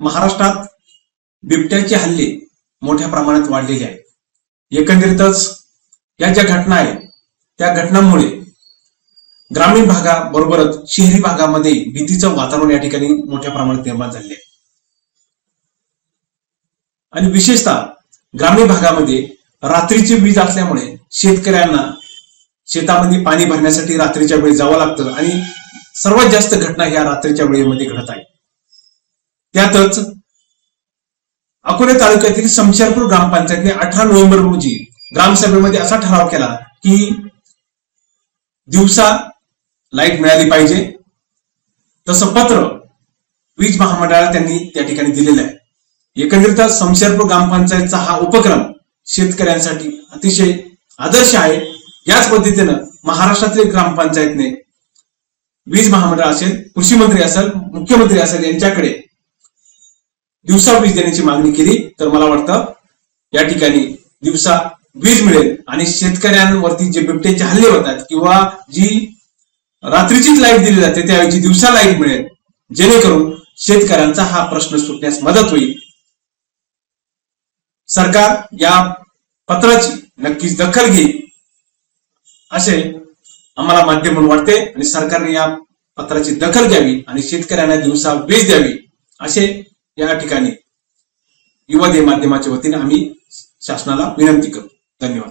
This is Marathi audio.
महाराष्ट्रात बिबट्याचे हल्ले मोठ्या प्रमाणात वाढलेले आहेत. एकंदरीतच या ज्या घटना आहेत त्या घटनांमुळे ग्रामीण भागाबरोबरच शहरी भागामध्ये भीतीचं वातावरण या ठिकाणी मोठ्या प्रमाणात निर्माण झाले आहे. आणि विशेषतः ग्रामीण भागामध्ये रात्रीची वीज असल्यामुळे शेतकऱ्यांना शेतामध्ये पाणी भरण्यासाठी रात्रीच्या वेळी जावं लागतं आणि सर्वात जास्त घटना ह्या रात्रीच्या वेळेमध्ये घडत आहे त्यातच अकोले तालुक्यातील समशेरपूर ग्रामपंचायतने अठरा नोव्हेंबर रोजी ग्रामसभेमध्ये असा ठराव केला की दिवसा लाइट मिळाली पाहिजे. तसं पत्र वीज महामंडळाला त्यांनी त्या ठिकाणी दिलेलं आहे. एकंदरीत समशेरपूर ग्रामपंचायतचा हा उपक्रम शेतकऱ्यांसाठी अतिशय आदर्श आहे. याच पद्धतीनं महाराष्ट्रातील ग्रामपंचायतने वीज महामंडळ असेल कृषी मंत्री असेल मुख्यमंत्री असेल यांच्याकडे दिवसा वीज देण्याची मागणी केली तर मला वाटतं या ठिकाणी दिवसा वीज मिळेल. आणि शेतकऱ्यांवरती जे बिबट्याचे हल्ले होतात किंवा जी रात्रीचीच लाइट दिली जाते त्याऐवजी दिवसा लाइट मिळेल जेणेकरून शेतकऱ्यांचा हा प्रश्न सुटण्यास मदत होईल. सरकार या पत्राची नक्कीच दखल घेईल असे आम्हाला माध्यम म्हणून वाटते. आणि सरकारने या पत्राची दखल घ्यावी आणि शेतकऱ्यांना दिवसा वीज द्यावी असे या ठिकाणी युवा दे माध्यमाच्या वतीने आम्ही शासनाला विनंती करतो. धन्यवाद.